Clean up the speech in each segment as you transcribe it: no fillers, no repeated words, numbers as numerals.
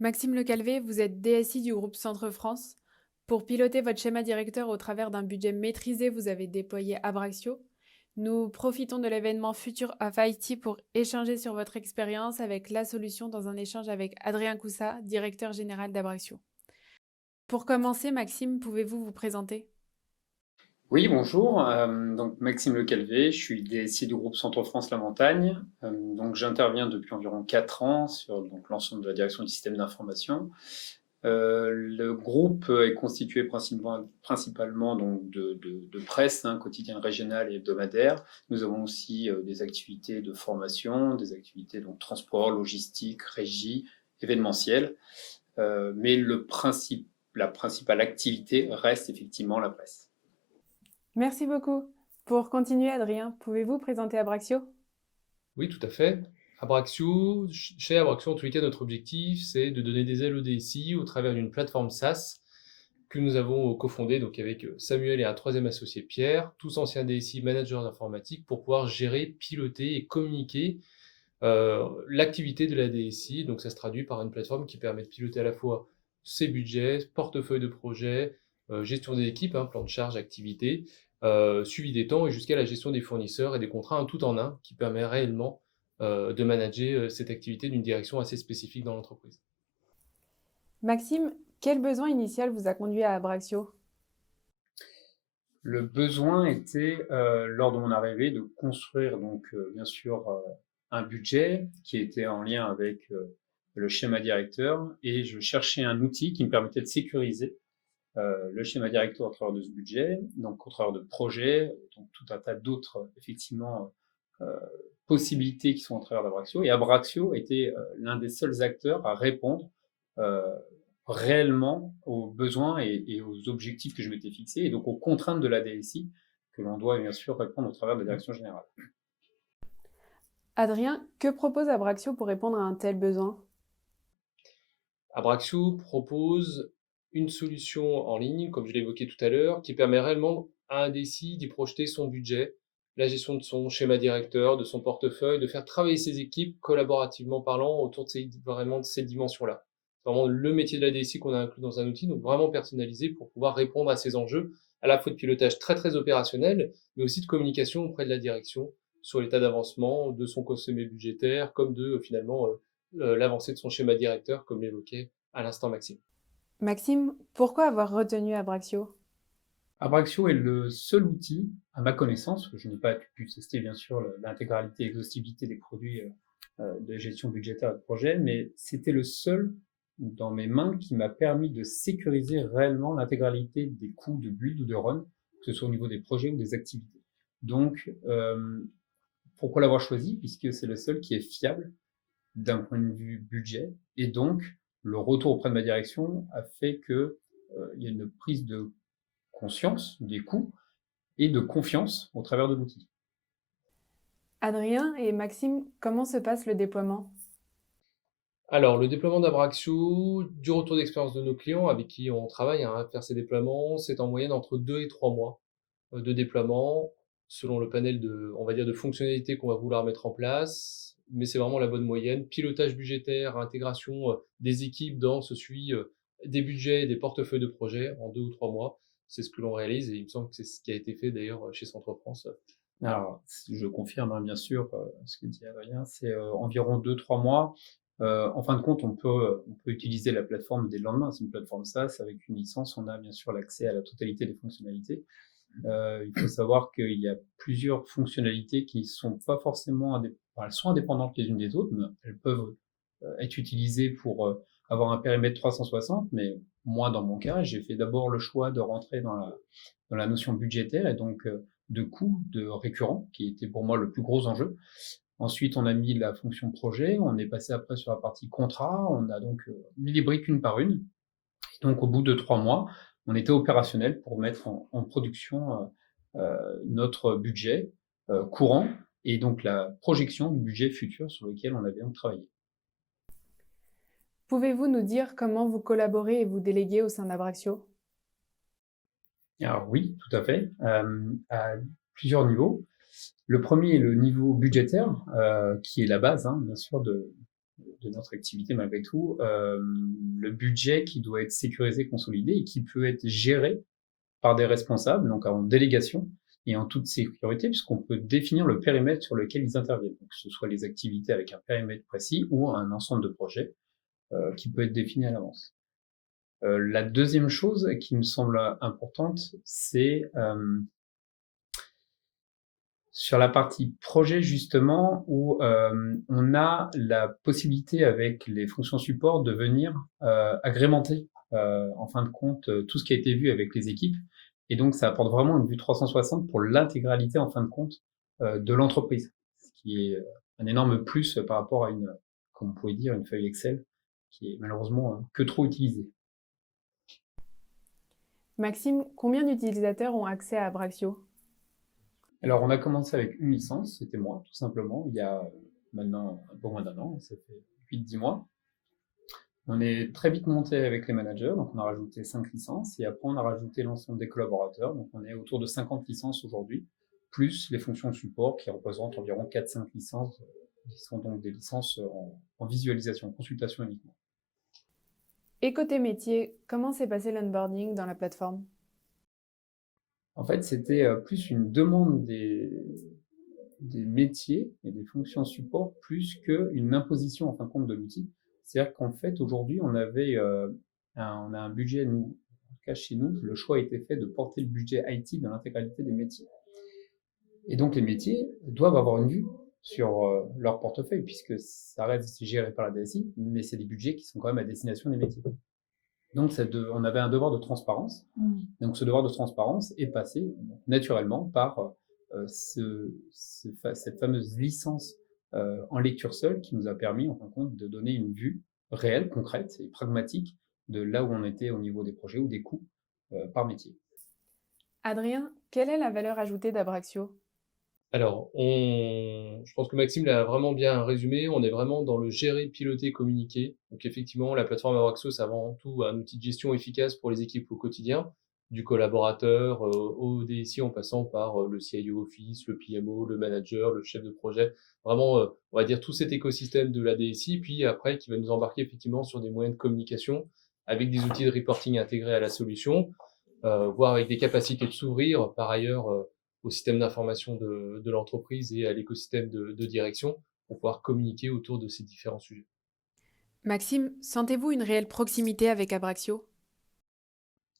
Maxime Lecalvé, vous êtes DSI du groupe Centre France. Pour piloter votre schéma directeur au travers d'un budget maîtrisé, vous avez déployé Abraxio. Nous profitons de l'événement Future of IT pour échanger sur votre expérience avec la solution dans un échange avec Adrien Coussa, directeur général d'Abraxio. Pour commencer, Maxime, pouvez-vous vous présenter? Oui, bonjour. Donc Maxime Le Calvé, je suis DSI du groupe Centre France La Montagne. Donc j'interviens depuis environ 4 ans sur donc, l'ensemble de la direction du système d'information. Le groupe est constitué principalement donc, de presse, quotidien régional et hebdomadaire. Nous avons aussi des activités de formation, des activités donc transport, logistique, régie, événementiel. Mais la principale activité reste effectivement la presse. Merci beaucoup. Pour continuer, Adrien, pouvez-vous présenter Abraxio? Oui, tout à fait. Chez Abraxio, en tous les cas, notre objectif, c'est de donner des ailes au DSI au travers d'une plateforme SaaS que nous avons cofondée donc avec Samuel et un troisième associé Pierre, tous anciens DSI managers d'informatique, pour pouvoir gérer, piloter et communiquer l'activité de la DSI. Donc ça se traduit par une plateforme qui permet de piloter à la fois ses budgets, portefeuille de projets, gestion des équipes, plan de charge, activité, suivi des temps et jusqu'à la gestion des fournisseurs et des contrats, tout en un, qui permet réellement de manager cette activité d'une direction assez spécifique dans l'entreprise. Maxime, quel besoin initial vous a conduit à Abraxio? Le besoin était, lors de mon arrivée, de construire donc bien sûr un budget qui était en lien avec le schéma directeur, et je cherchais un outil qui me permettait de sécuriser le schéma directeur au travers de ce budget, donc au travers de projets, donc tout un tas d'autres effectivement euh, possibilités qui sont au travers d'Abraxio. Et Abraxio était l'un des seuls acteurs à répondre euh, réellement aux besoins et aux objectifs que je m'étais fixés, et donc aux contraintes de la DSI que l'on doit bien sûr répondre au travers de la direction générale. Adrien, que propose Abraxio pour répondre à un tel besoin? Abraxo propose une solution en ligne, comme je l'ai évoqué tout à l'heure, qui permet réellement à un DSI d'y projeter son budget, la gestion de son schéma directeur, de son portefeuille, de faire travailler ses équipes collaborativement parlant autour vraiment de ces dimensions-là. C'est vraiment le métier de la DSI qu'on a inclus dans un outil, donc vraiment personnalisé pour pouvoir répondre à ces enjeux, à la fois de pilotage très très opérationnel, mais aussi de communication auprès de la direction sur l'état d'avancement de son consommé budgétaire, comme de finalement l'avancée de son schéma directeur, comme l'évoquait à l'instant Maxime. Maxime, pourquoi avoir retenu Abraxio? Abraxio est le seul outil, à ma connaissance, que je n'ai pas pu tester bien sûr l'intégralité, l'exhaustivité des produits de gestion budgétaire de projet, mais c'était le seul dans mes mains qui m'a permis de sécuriser réellement l'intégralité des coûts de build ou de run, que ce soit au niveau des projets ou des activités. Donc, pourquoi l'avoir choisi? Puisque c'est le seul qui est fiable d'un point de vue budget, et donc le retour auprès de ma direction a fait que il y a une prise de conscience des coûts et de confiance au travers de l'outil. Adrien et Maxime, comment se passe le déploiement? Alors, le déploiement d'Abraxo, du retour d'expérience de nos clients avec qui on travaille à faire ces déploiements, c'est en moyenne entre 2 et 3 mois de déploiement, selon le panel de, on va dire, de fonctionnalités qu'on va vouloir mettre en place. Mais c'est vraiment la bonne moyenne. Pilotage budgétaire, intégration des équipes dans ce suivi des budgets, des portefeuilles de projets en 2 ou 3 mois. C'est ce que l'on réalise et il me semble que c'est ce qui a été fait d'ailleurs chez Centre France. Alors, je confirme bien sûr ce que dit Adrien, c'est environ 2-3 mois. En fin de compte, on peut utiliser la plateforme dès le lendemain. C'est une plateforme SaaS avec une licence, on a bien sûr l'accès à la totalité des fonctionnalités. Il faut savoir qu'il y a plusieurs fonctionnalités qui ne sont pas forcément elles sont indépendantes les unes des autres, mais elles peuvent être utilisées pour avoir un périmètre 360, mais moi, dans mon cas, j'ai fait d'abord le choix de rentrer dans la notion budgétaire et donc de coûts de récurrent, qui était pour moi le plus gros enjeu. Ensuite, on a mis la fonction projet, on est passé après sur la partie contrat, on a donc mis les briques une par une. Et donc, au bout de 3 mois, on était opérationnel pour mettre en production notre budget courant et donc la projection du budget futur sur lequel on avait travaillé. Pouvez-vous nous dire comment vous collaborez et vous déléguez au sein d'Abraxio? Alors oui, tout à fait, à plusieurs niveaux. Le premier est le niveau budgétaire, qui est la base, bien sûr, de notre activité malgré tout, le budget qui doit être sécurisé, consolidé et qui peut être géré par des responsables, donc en délégation et en toute sécurité, puisqu'on peut définir le périmètre sur lequel ils interviennent, donc que ce soit les activités avec un périmètre précis ou un ensemble de projets qui peut être défini à l'avance. La deuxième chose qui me semble importante, c'est sur la partie projet justement, où on a la possibilité avec les fonctions support de venir agrémenter en fin de compte tout ce qui a été vu avec les équipes. Et donc ça apporte vraiment une vue 360 pour l'intégralité en fin de compte de l'entreprise, ce qui est un énorme plus par rapport à une, comme vous pouvez dire, une feuille Excel qui est malheureusement que trop utilisée. Maxime, combien d'utilisateurs ont accès à Abraxio? Alors, on a commencé avec une licence, c'était moi, tout simplement, il y a maintenant un peu moins d'un an, ça fait 8-10 mois. On est très vite monté avec les managers, donc on a rajouté 5 licences, et après on a rajouté l'ensemble des collaborateurs, donc on est autour de 50 licences aujourd'hui, plus les fonctions de support qui représentent environ 4-5 licences, qui sont donc des licences en visualisation, en consultation uniquement. Et côté métier, comment s'est passé l'onboarding dans la plateforme? En fait, c'était plus une demande des métiers et des fonctions support plus qu'une imposition en fin de compte de l'outil. C'est-à-dire qu'en fait, aujourd'hui, on a un budget, nous, en tout cas chez nous, le choix a été fait de porter le budget IT dans l'intégralité des métiers. Et donc, les métiers doivent avoir une vue sur leur portefeuille, puisque ça reste géré par la DSI, mais c'est des budgets qui sont quand même à destination des métiers. Donc, on avait un devoir de transparence. Donc, ce devoir de transparence est passé naturellement par cette fameuse licence en lecture seule qui nous a permis, en fin de compte, de donner une vue réelle, concrète et pragmatique de là où on était au niveau des projets ou des coûts par métier. Adrien, quelle est la valeur ajoutée d'Abraxio? Alors, je pense que Maxime l'a vraiment bien résumé. On est vraiment dans le gérer, piloter, communiquer. Donc, effectivement, la plateforme Abraxo, c'est avant tout un outil de gestion efficace pour les équipes au quotidien, du collaborateur au DSI en passant par le CIO Office, le PMO, le manager, le chef de projet. Vraiment, on va dire tout cet écosystème de la DSI. Puis après, qui va nous embarquer effectivement sur des moyens de communication avec des outils de reporting intégrés à la solution, voire avec des capacités de s'ouvrir par ailleurs au système d'information de l'entreprise et à l'écosystème de direction pour pouvoir communiquer autour de ces différents sujets. Maxime, sentez-vous une réelle proximité avec Abraxio?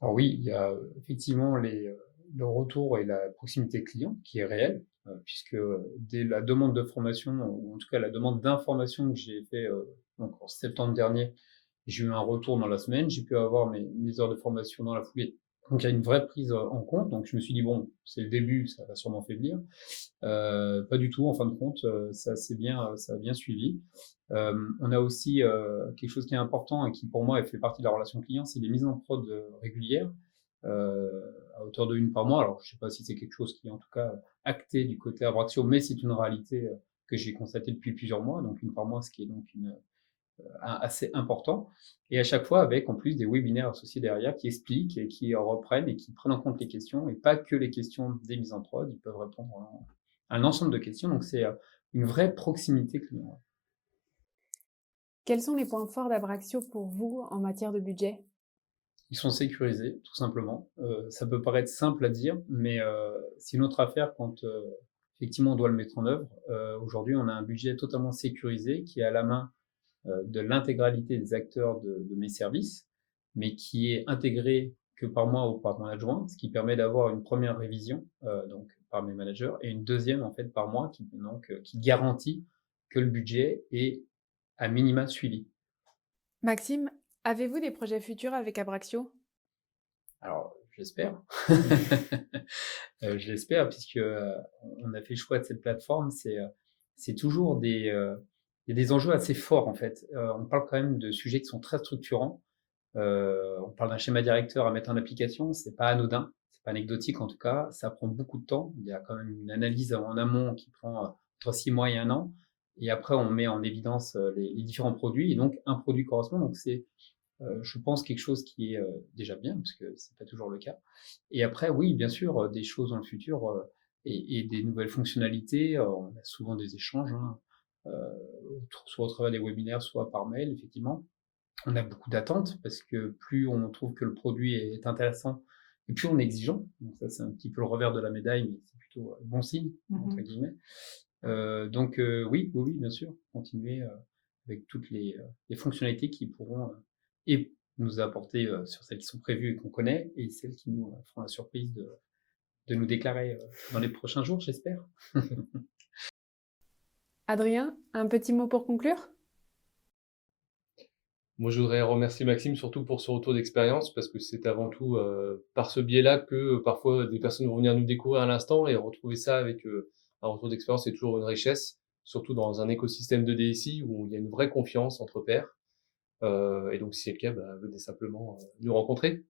Alors oui, il y a effectivement le retour et la proximité client qui est réelle, puisque dès la demande de formation, ou en tout cas la demande d'information que j'ai fait donc en septembre dernier, j'ai eu un retour dans la semaine, j'ai pu avoir mes heures de formation dans la foulée. Donc il y a une vraie prise en compte, donc je me suis dit, bon, c'est le début, ça va sûrement faiblir. Pas du tout, en fin de compte, ça a bien suivi. On a aussi quelque chose qui est important et qui pour moi fait partie de la relation client, c'est les mises en prod régulières à hauteur de une par mois. Alors je ne sais pas si c'est quelque chose qui est en tout cas acté du côté Abraxio, mais c'est une réalité que j'ai constatée depuis plusieurs mois, donc une par mois, ce qui est donc assez important. Et à chaque fois avec en plus des webinaires associés derrière qui expliquent et qui reprennent et qui prennent en compte les questions et pas que les questions des mises en prod, ils peuvent répondre à un ensemble de questions, donc c'est une vraie proximité client. Quels sont les points forts d'Abraxio pour vous en matière de budget? Ils sont sécurisés, tout simplement. Ça peut paraître simple à dire, mais c'est notre affaire quand effectivement on doit le mettre en œuvre. Aujourd'hui, on a un budget totalement sécurisé qui est à la main de l'intégralité des acteurs de mes services, mais qui est intégré que par moi ou par mon adjoint, ce qui permet d'avoir une première révision donc par mes managers et une deuxième en fait par moi qui garantit que le budget est à minima suivi. Maxime, avez-vous des projets futurs avec Abraxio? Alors, j'espère. Je l'espère, puisque on a fait le choix de cette plateforme. C'est toujours il y a des enjeux assez forts, en fait. On parle quand même de sujets qui sont très structurants. On parle d'un schéma directeur à mettre en application. C'est pas anodin, c'est pas anecdotique en tout cas. Ça prend beaucoup de temps. Il y a quand même une analyse en amont qui prend entre 6 mois et 1 an. Et après, on met en évidence les différents produits. Et donc, un produit correspond. Donc, c'est je pense quelque chose qui est déjà bien, parce que c'est pas toujours le cas. Et après, oui, bien sûr, des choses dans le futur et des nouvelles fonctionnalités. On a souvent des échanges soit au travers des webinaires, soit par mail, effectivement. On a beaucoup d'attentes parce que plus on trouve que le produit est intéressant et plus on est exigeant. Donc ça, c'est un petit peu le revers de la médaille, mais c'est plutôt bon signe, entre guillemets. Oui, oui, oui, bien sûr, continuer avec toutes les fonctionnalités qui pourront et nous apporter sur celles qui sont prévues et qu'on connaît, et celles qui nous feront la surprise de nous déclarer dans les prochains jours, j'espère. Adrien, un petit mot pour conclure? Moi, je voudrais remercier Maxime surtout pour ce retour d'expérience parce que c'est avant tout par ce biais-là que parfois des personnes vont venir nous découvrir à l'instant et retrouver ça avec un retour d'expérience, c'est toujours une richesse, surtout dans un écosystème de DSI où il y a une vraie confiance entre pairs. Et donc, si c'est le cas, venez simplement nous rencontrer.